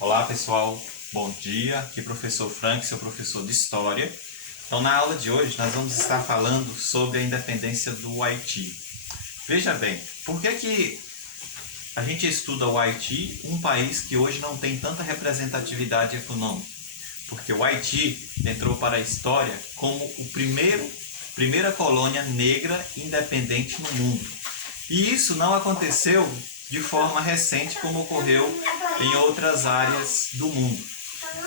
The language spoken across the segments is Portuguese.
Olá pessoal, bom dia, aqui é o professor Frank, seu professor de História. Então na aula de hoje nós vamos estar falando sobre a independência do Haiti. Veja bem, por que a gente estuda o Haiti, um país que hoje não tem tanta representatividade econômica? Porque o Haiti entrou para a história como primeira colônia negra independente no mundo. E isso não aconteceu de forma recente como ocorreu em outras áreas do mundo.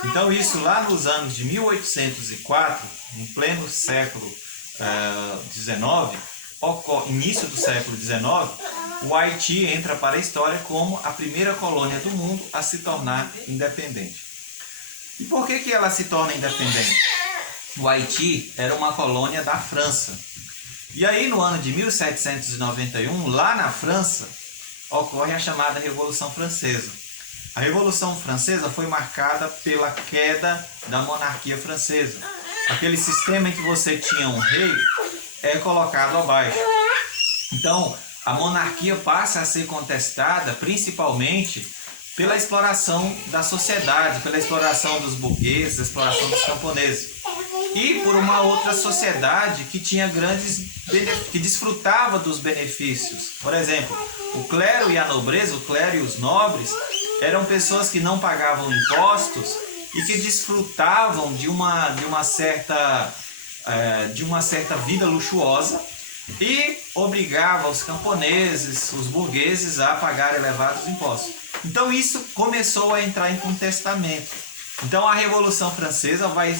Então isso lá nos anos de 1804, em pleno século XIX, início do século XIX, o Haiti entra para a história como a primeira colônia do mundo a se tornar independente. E por que ela se torna independente? O Haiti era uma colônia da França. E aí no ano de 1791, lá na França, ocorre a chamada Revolução Francesa. A Revolução Francesa foi marcada pela queda da monarquia francesa. Aquele sistema em que você tinha um rei é colocado abaixo. Então, a monarquia passa a ser contestada principalmente pela exploração da sociedade, pela exploração dos burgueses, a exploração dos camponeses. E por uma outra sociedade que tinha que desfrutava dos benefícios. Por exemplo, o clero e a nobreza, o clero e os nobres, eram pessoas que não pagavam impostos e que desfrutavam de uma certa vida luxuosa e obrigava os camponeses, os burgueses a pagar elevados impostos. Então isso começou a entrar em contestamento. Então a Revolução Francesa vai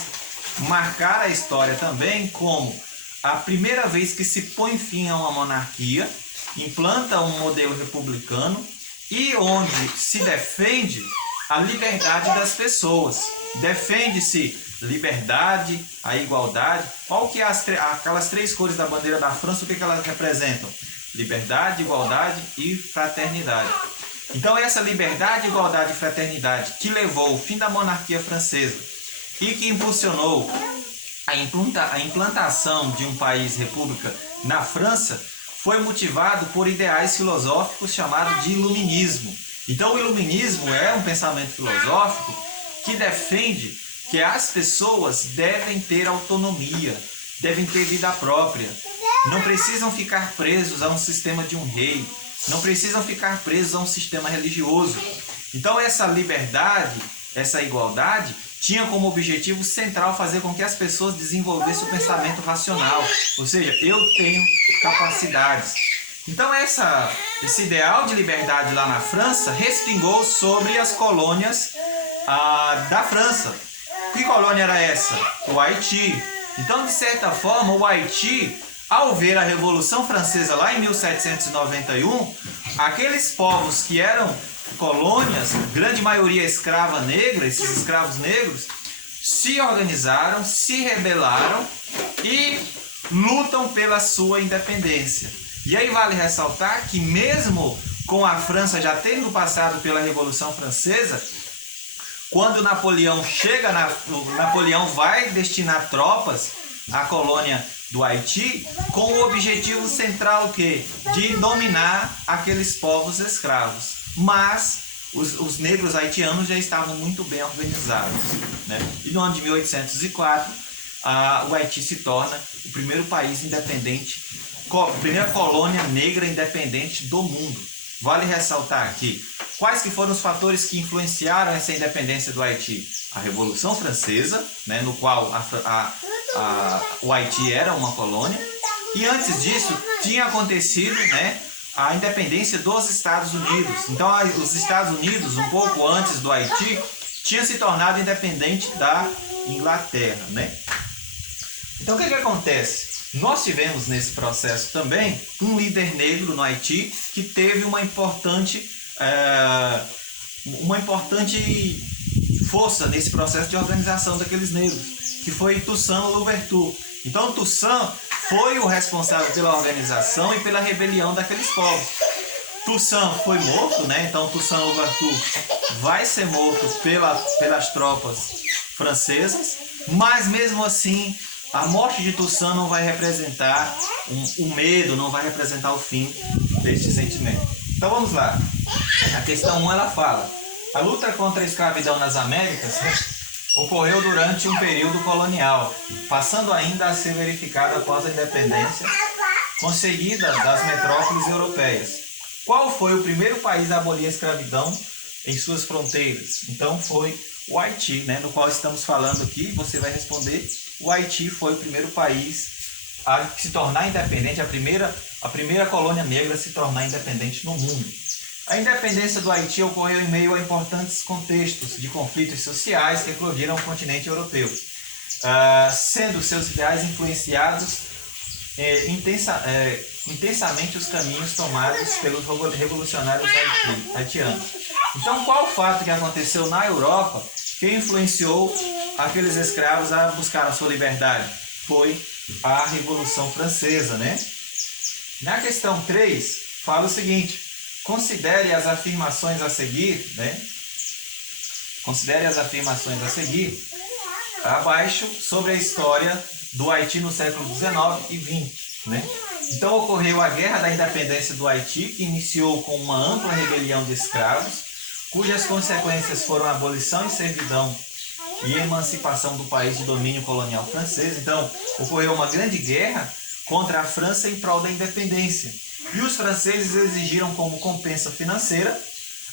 marcar a história também como a primeira vez que se põe fim a uma monarquia, implanta um modelo republicano e onde se defende a liberdade das pessoas. Defende-se liberdade, a igualdade. Qual que é aquelas três cores da bandeira da França, o que elas representam? Liberdade, igualdade e fraternidade. Então essa liberdade, igualdade e fraternidade que levou ao fim da monarquia francesa e que impulsionou a implantação de um país república na França foi motivado por ideais filosóficos chamados de iluminismo. Então o iluminismo é um pensamento filosófico que defende que as pessoas devem ter autonomia, devem ter vida própria, não precisam ficar presos a um sistema de um rei, não precisam ficar presos a um sistema religioso. Então essa liberdade, essa igualdade, tinha como objetivo central fazer com que as pessoas desenvolvessem o pensamento racional, ou seja, eu tenho capacidades. Então esse ideal de liberdade lá na França respingou sobre as colônias da França. Que colônia era essa? O Haiti. Então, de certa forma, o Haiti, ao ver a Revolução Francesa lá em 1791, aqueles povos que eram colônias, grande maioria escrava negra, esses escravos negros, se organizaram, se rebelaram e lutam pela sua independência. E aí vale ressaltar que mesmo com a França já tendo passado pela Revolução Francesa, quando Napoleão Napoleão vai destinar tropas à colônia do Haiti com o objetivo central o quê? De dominar aqueles povos escravos. Mas os negros haitianos já estavam muito bem organizados, né? E no ano de 1804, o Haiti se torna o primeiro país independente, a primeira colônia negra independente do mundo. Vale ressaltar aqui, quais que foram os fatores que influenciaram essa independência do Haiti? A Revolução Francesa, né, no qual o Haiti era uma colônia, e antes disso tinha acontecido, né, a independência dos Estados Unidos. Então os Estados Unidos, um pouco antes do Haiti, tinha se tornado independente da Inglaterra, né? Então o que acontece? Nós tivemos nesse processo também um líder negro no Haiti que teve uma importante força nesse processo de organização daqueles negros, que foi Toussaint Louverture. Então Toussaint foi o responsável pela organização e pela rebelião daqueles povos. Toussaint foi morto, né? Então Toussaint Louverture vai ser morto pelas tropas francesas, mas mesmo assim a morte de Toussaint não vai representar o medo, não vai representar o fim deste sentimento. Então vamos lá. A questão 1 ela fala: A luta contra a escravidão nas Américas ocorreu durante um período colonial, passando ainda a ser verificada após a independência conseguida das metrópoles europeias. Qual foi o primeiro país a abolir a escravidão em suas fronteiras? Então foi o Haiti, né, do qual estamos falando aqui. Você vai responder: o Haiti foi o primeiro país a se tornar independente, a primeira colônia negra a se tornar independente no mundo. A independência do Haiti ocorreu em meio a importantes contextos de conflitos sociais que eclodiram no continente europeu, sendo seus ideais influenciados intensamente os caminhos tomados pelos revolucionários haitianos. Então, qual o fato que aconteceu na Europa que influenciou aqueles escravos a buscar a sua liberdade? Foi a Revolução Francesa, né? Na questão 3, fala o seguinte: considere as afirmações a seguir, né? Considere as afirmações a seguir abaixo sobre a história do Haiti no século XIX e XX, né? Então ocorreu a Guerra da Independência do Haiti, que iniciou com uma ampla rebelião de escravos, cujas consequências foram a abolição e servidão e emancipação do país de domínio colonial francês. Então ocorreu uma grande guerra contra a França em prol da independência. E os franceses exigiram como compensa financeira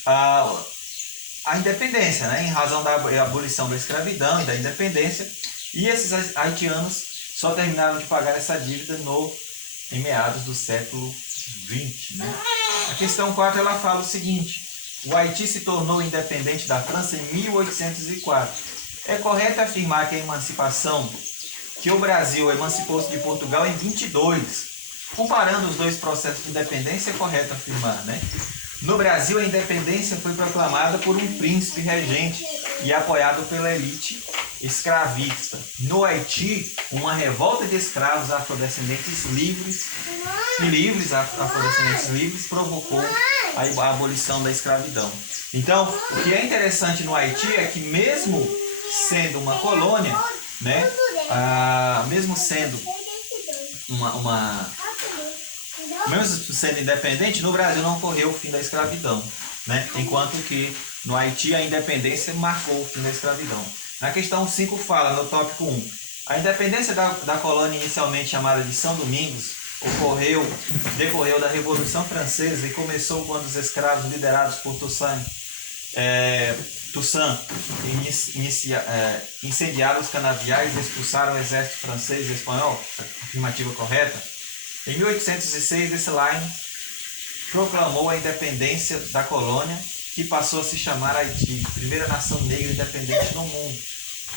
a independência, né, em razão da abolição da escravidão e da independência. E esses haitianos só terminaram de pagar essa dívida em meados do século XX. Né? A questão 4 ela fala o seguinte: o Haiti se tornou independente da França em 1804. É correto afirmar que a emancipação, que o Brasil emancipou-se de Portugal em 22. Comparando os dois processos de independência, é correto afirmar, né? No Brasil, a independência foi proclamada por um príncipe regente e apoiado pela elite escravista. No Haiti, uma revolta de escravos afrodescendentes afrodescendentes livres provocou a abolição da escravidão. Então, o que é interessante no Haiti é que mesmo sendo uma colônia, né, mesmo sendo mesmo sendo independente, no Brasil não ocorreu o fim da escravidão, né? Enquanto que no Haiti a independência marcou o fim da escravidão. Na questão 5 fala, no tópico 1, a independência da colônia inicialmente chamada de São Domingos decorreu da Revolução Francesa e começou quando os escravos liderados por Toussaint incendiaram os canaviais e expulsaram o exército francês e espanhol. Afirmativa correta. Em 1806, Dessalines proclamou a independência da colônia, que passou a se chamar Haiti, primeira nação negra independente no mundo,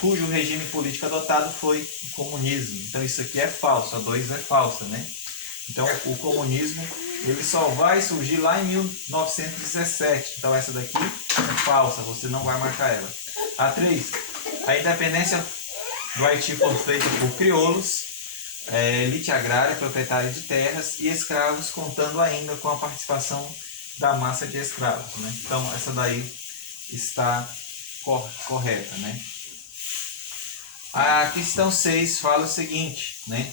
cujo regime político adotado foi o comunismo. Então isso aqui é falso, a 2 é falsa, né? Então o comunismo ele só vai surgir lá em 1917. Então essa daqui é falsa, você não vai marcar ela. A 3, a independência do Haiti foi feita por crioulos, elite agrária, proprietária de terras e escravos, contando ainda com a participação da massa de escravos, né? Então essa daí está correta, né? A questão 6 fala o seguinte, né?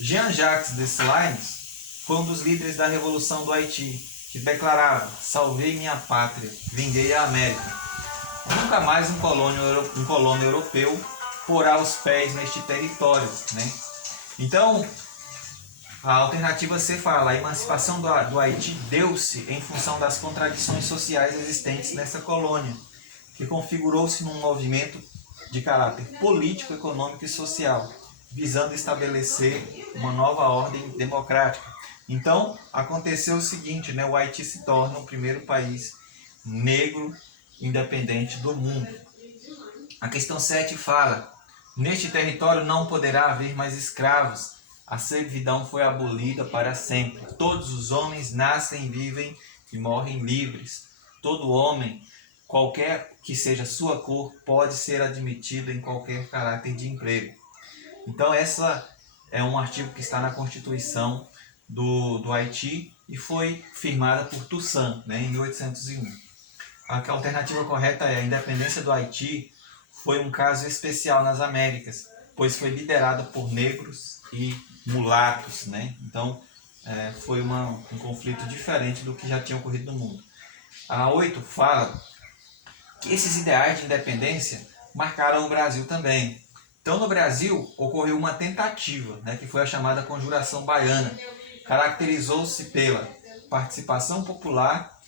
Jean-Jacques Dessalines foi um dos líderes da Revolução do Haiti, que declarava: salvei minha pátria, vinguei a América. Nunca mais um colono europeu porá os pés neste território, né? Então, a alternativa C fala: a emancipação do Haiti deu-se em função das contradições sociais existentes nessa colônia, que configurou-se num movimento de caráter político, econômico e social, visando estabelecer uma nova ordem democrática. Então, aconteceu o seguinte, né? O Haiti se torna o primeiro país negro independente do mundo. A questão 7 fala: neste território não poderá haver mais escravos. A servidão foi abolida para sempre. Todos os homens nascem, vivem e morrem livres. Todo homem, qualquer que seja sua cor, pode ser admitido em qualquer caráter de emprego. Então essa é um artigo que está na Constituição do Haiti e foi firmada por Toussaint, né, em 1801. A alternativa correta é: a independência do Haiti foi um caso especial nas Américas, pois foi liderada por negros e mulatos, né? Então foi um conflito diferente do que já tinha ocorrido no mundo. A 8 fala: esses ideais de independência marcaram o Brasil também. Então, no Brasil, ocorreu uma tentativa, né, que foi a chamada Conjuração Baiana. Caracterizou-se pela participação popular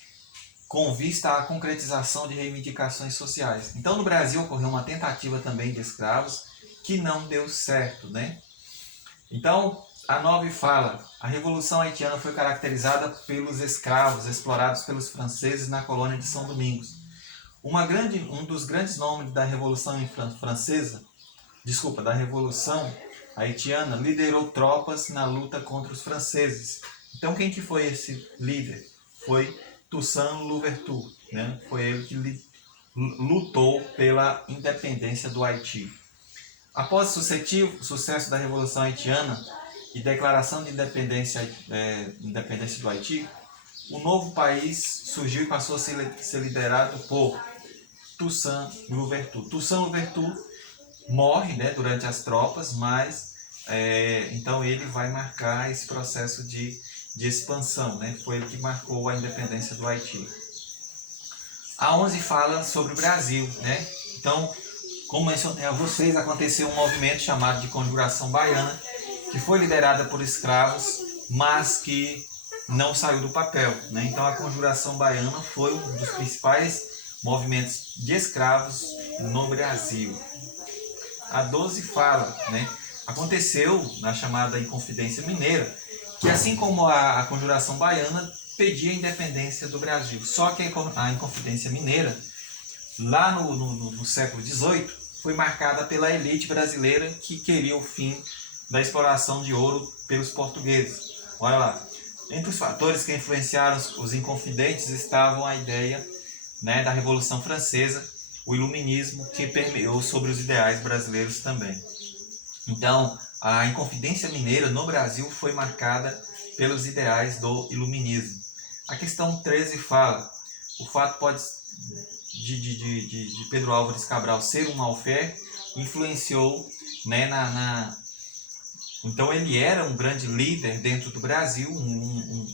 com vista à concretização de reivindicações sociais. Então, no Brasil, ocorreu uma tentativa também de escravos que não deu certo, né? Então, a 9 fala: a Revolução Haitiana foi caracterizada pelos escravos explorados pelos franceses na colônia de São Domingos. Um dos grandes nomes da Revolução da Revolução Haitiana, liderou tropas na luta contra os franceses. Então, quem que foi esse líder? Foi Toussaint Louverture, né? Foi ele que lutou pela independência do Haiti. Após o sucesso da Revolução Haitiana e declaração de independência do Haiti, o novo país surgiu e passou a ser liderado por Toussaint Louverture. Toussaint Louverture morre, né, durante as tropas, mas então ele vai marcar esse processo de expansão, né? Foi ele que marcou a independência do Haiti. A 11 fala sobre o Brasil, né? Então, como mencionei a vocês, aconteceu um movimento chamado de Conjuração Baiana, que foi liderada por escravos, mas que não saiu do papel, né? Então, a Conjuração Baiana foi um dos principais movimentos de escravos no Brasil. A 12 fala, né? Aconteceu na chamada Inconfidência Mineira, que assim como a Conjuração Baiana pedia a independência do Brasil. Só que a Inconfidência Mineira, lá no século XVIII, foi marcada pela elite brasileira que queria o fim da exploração de ouro pelos portugueses. Olha lá, entre os fatores que influenciaram os inconfidentes estavam a ideia, né, da Revolução Francesa, o iluminismo, que permeou sobre os ideais brasileiros também. Então, a Inconfidência Mineira no Brasil foi marcada pelos ideais do iluminismo. A questão 13 fala: o fato de Pedro Álvares Cabral ser um Malfer influenciou, né, Então ele era um grande líder dentro do Brasil,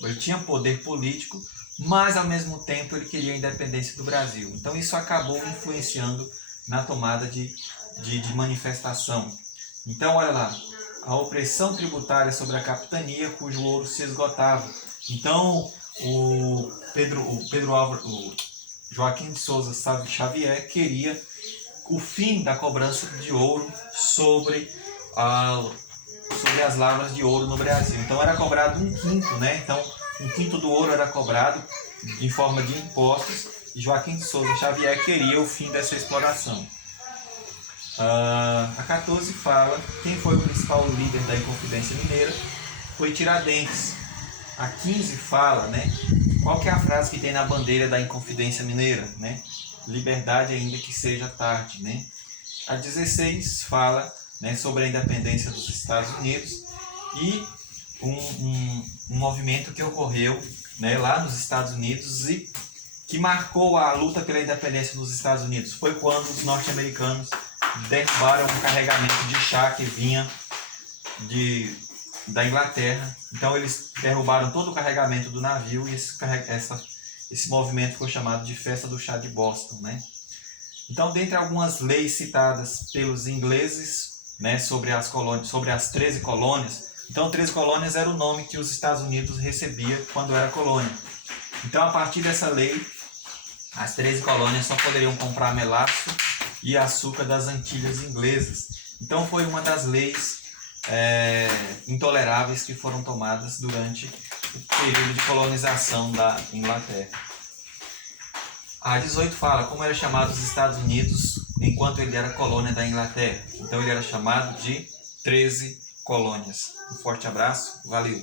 ele tinha poder político, mas ao mesmo tempo ele queria a independência do Brasil. Então isso acabou influenciando na tomada de manifestação. Então olha lá, a opressão tributária sobre a capitania, cujo ouro se esgotava. Então o Joaquim de Souza Xavier queria o fim da cobrança de ouro sobre as lavras de ouro no Brasil. Então era cobrado 1/5, né? Então 1/5 do ouro era cobrado em forma de impostos, e Joaquim de Souza Xavier queria o fim dessa exploração. A 14 fala: quem foi o principal líder da Inconfidência Mineira? Foi Tiradentes. A 15 fala, né, qual que é a frase que tem na bandeira da Inconfidência Mineira, né? Liberdade ainda que seja tarde, né? A 16 fala, né, sobre a independência dos Estados Unidos e um movimento que ocorreu, né, lá nos Estados Unidos e que marcou a luta pela independência dos Estados Unidos. Foi quando os norte-americanos derrubaram um carregamento de chá que vinha da Inglaterra. Então eles derrubaram todo o carregamento do navio e esse movimento foi chamado de Festa do Chá de Boston, né? Então, dentre algumas leis citadas pelos ingleses, né, sobre as 13 colônias, então 13 colônias era o nome que os Estados Unidos recebia quando era colônia. Então, a partir dessa lei, as 13 colônias só poderiam comprar melaço e açúcar das Antilhas inglesas. Então, foi uma das leis intoleráveis que foram tomadas durante o período de colonização da Inglaterra. A 18 fala como era chamado os Estados Unidos enquanto ele era colônia da Inglaterra. Então ele era chamado de 13 colônias. Um forte abraço, valeu!